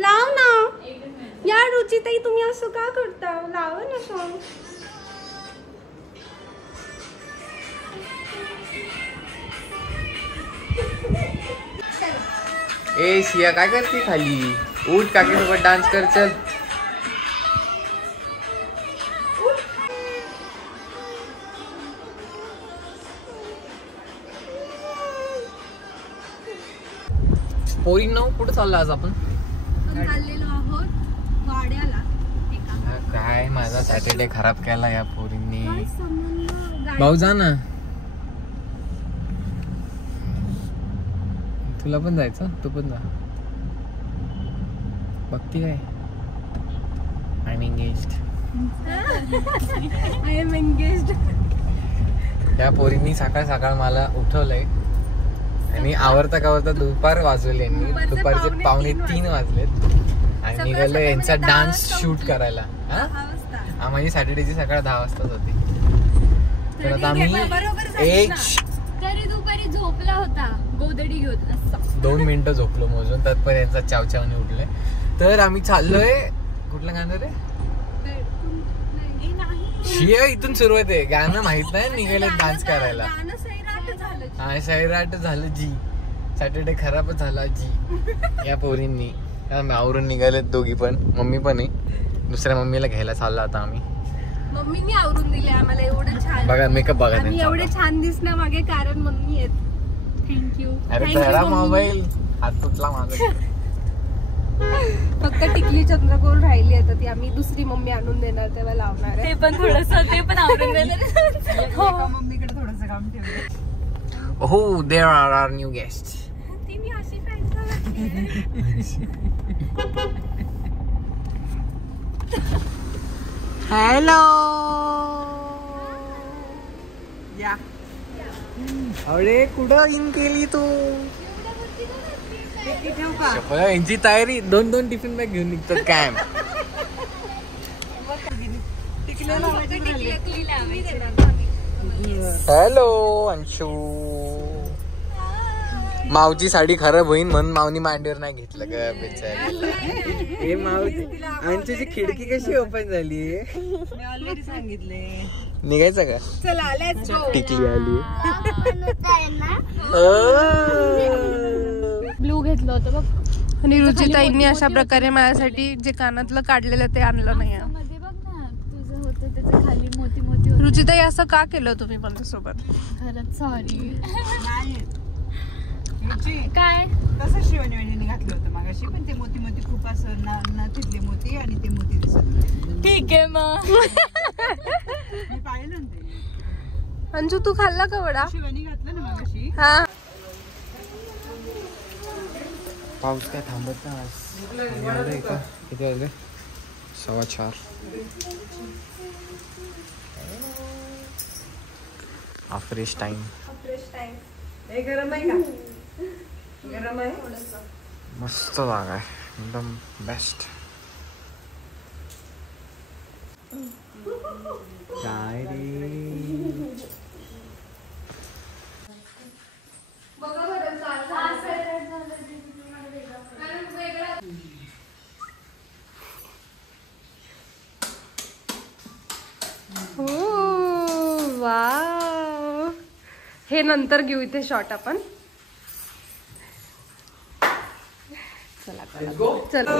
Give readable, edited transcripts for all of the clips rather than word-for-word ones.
लाव ना या रुचिताई, तुम्ही असं का करता? लाव ना सॉंग. ए सिया काय करते खाली? उठ, काकीसोबत डान्स कर. चल पोरींनो, कुठं चाललो आज आपण? चाललेलो आहोत वाड्याला. काय माझा सॅटरडे खराब केला या पोरींनी. भाऊ जा ना, तुला पण जायचं, तू पण जा. बघती काय? I am engaged. I am engaged. या पोरींनी सकाळ सकाळ मला उठवलंय आणि आवरता कावरता दुपार वाजवली यांनी. दुपारचे 2:45 वाजलेत आणि निघालो यांचा डान्स शूट करायला. माझी सॅटर्डेची सकाळ 10 वाजताच होती. तर आता आम्ही तरी दुपारी झोपला होता गोदडी घेऊन. 2 मिनिटं झोपलो मोजून, तत्पर्यंत चावचावने उठलोय. तर आम्ही चाललोय. कुठलं गाणं रे? शिया इथून सुरुवात आहे. गाणं माहित नाही, निघाले डान्स करायला. हा सैराट झालं जी. सॅटर्डे खराबच झाला जी या पोरींनी. आवरून निघालेत दोघी पण. मम्मी पण आहे. दुसऱ्या मम्मीला घ्यायला चाललो आता आम्ही. मम्मीनी आवरून दिले आम्हाला एवढं छान. बघा मेकअप बघा. आम्ही एवढे छान दिसण्या मागे कारण मम्मी आहेत. थँक्यू. अरे जरा मोबाईल हात तुटला माझा. फक्त टिकली चंद्रकोर राहिली आता, ती आम्ही दुसरी मम्मी आणून देणार तेव्हा लावणार आहे. ते पण थोडंसं ते पण आवरून देणार. हो मम्मीकडे थोडंसं काम ठेवलं. Oh, there are our new guests. ती अशी फ्रेंड. हॅलो या. अरे कुठं इन केली तू? यांची तयारी 2-2 टिफिन बॅग घेऊन निघतात काय? हॅलो अंशू. मावची साडी खराब होईन म्हणून मावनी मांडीवर नाही घेतलं ग बिचारी. हे मावची अंशूची खिडकी कशी ओपन झाली? ऑलरेडी सांगितले. निघायचं का? चला लेट्स गो. टिकली आली. ब्लू घेतलं होतं बघ. आणि रुचिताईंनी अशा प्रकारे माझ्यासाठी जे कानातलं काढलेलं ते आणलं नाही. रुचिताई असं का केलं तुम्ही माझ्यासोबत? खरंच सॉरी. काय कसं शिवणी घातलं होतं मागाशी, पण ते मोती मोती खूप असं ना तिथले मोती आणि ते मोती दिसत. ठीक आहे मग. मी पाहिलं ना ते. अंजू तू खाल्ला का वडा? शिवणी घातलं ना मागाशी. हा पाऊस काय थांबत नाही. किती वाजले? 4:15. Fresh time. हे गरम आहे का? गरम आहे. मस्त जागा आहे एकदम बेस्ट. काय रे वाव. हे नंतर घेऊ इथे शॉट आपण. चला चला.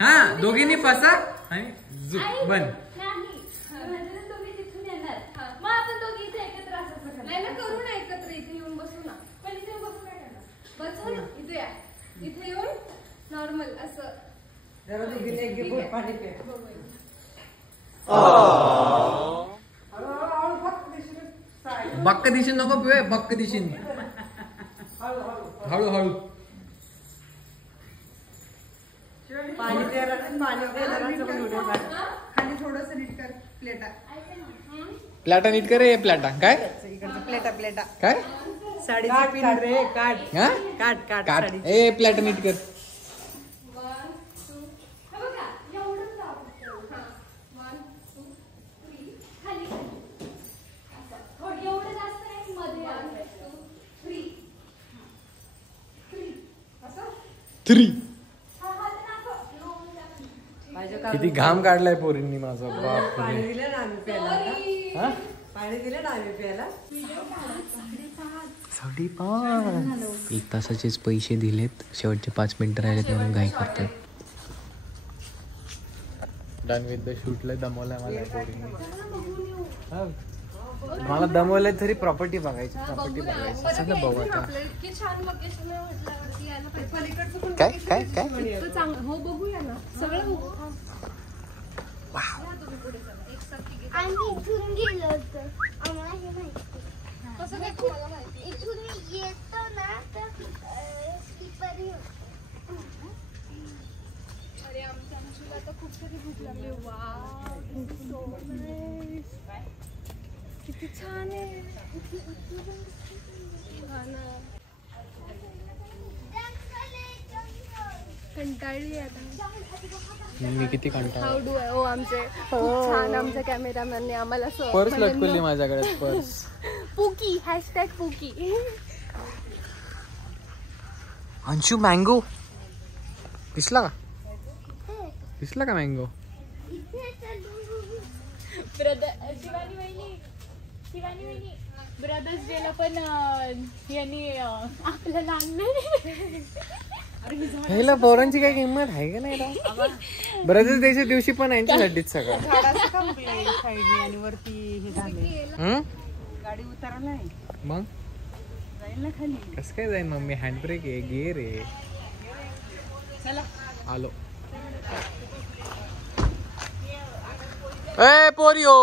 हा दोघींनी फसा आणि बन करू ना एकत्र इथे येऊन बसू ना पण इथे बसू काय करणार बसू ना इथे या इथे येऊन नॉर्मल असं बक्क दिशीन नको पिवे बक्क दिशीन हळूहळू खाली थोडस नीट कर प्लेटा प्लाटा नीट कर रे प्लाटा काय प्लेटा काय साडीची पिन रे काट हा काट काट काट साडी ए प्लाटा नीट कर थ्री किती घाम काढलाय पोरींनी माझा बाप पाणी दिलं ना आम्ही प्यायला हा पाणी दिलं ना आम्ही प्यायला 5:30 1 तासाचेच पैसे दिलेत शेवटचे 5 मिनिटं राहिलेत म्हणून घाई करतात डन विथ द शूटला दमवलंय मला पोरींनी मला दमवलंय तरी प्रॉपर्टी बघायची सगळं बघू आता काय काय काय हो बघूया ना सगळं आम्ही इथून गेलो होतो आम्हाला हे माहिती कसं काय तुम्हाला माहिती इथून येतो ना तर स्लीपर अरे आमच्या अंशूला तर खूप सारी भूक लागली वाव किती छान आहे कंटाळली आता मी किती कंटाळलो हाऊ डू ओ आमचे खूप छान आमच्या कॅमेरामॅनने आम्हाला पर्स लटकवली माझ्याकडे पर्स पुकी हॅशटॅग पुकी अंशू मँगो दिसला का मँगो शिवानी वहिनी ब्रदर्स डेला पण यांनी आपल्याला आणलं ह्याला पोरांची काय किंमत आहे का नाही ब्रदर्स डेच्या दिवशी पण यांच्यासाठीच सगळं झाडाचं काम केलंय साईडने आणि वरती हे झालंय गाडी उतरला नाही मग जाईल ना खाली कसं काय जाईल मम्मी हँडब्रेक आहे गेअर आहे चला आलो ए पोरियो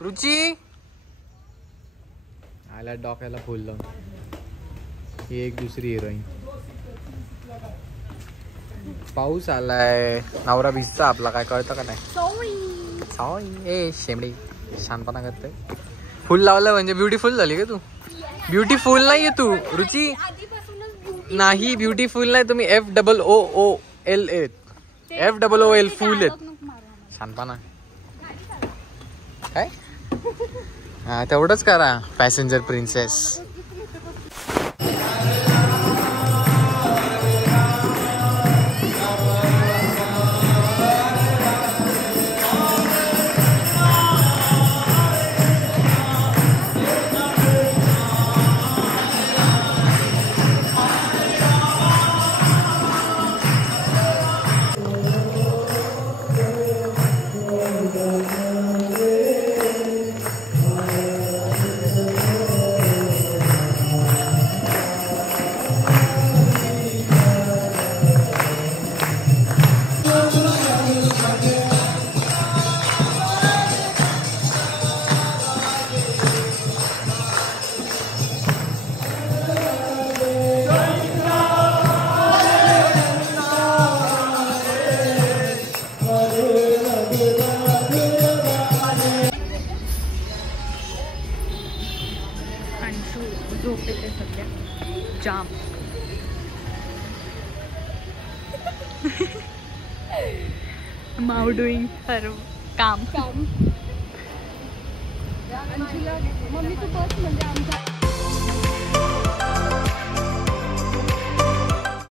रुची आला डोक्याला फुल लावून ही एक दुसरी हिरोईन पाऊस आलाय नवरा भिजता आपला काय कळतं का नाही ए शेमडी शानपणा करते फुल लावलं म्हणजे ब्युटीफुल झाली का तू ब्युटीफुल नाहीये तू रुची नाही ब्युटीफुल नाही तुम्ही FOOL FOOL फुल आहेत शानपणा काय हा तेवढंच करा पॅसेंजर प्रिन्सेस झोपेते सध्या जाम माऊ डुईंग हर काम मम्मी तू बस म्हणजे आमच्या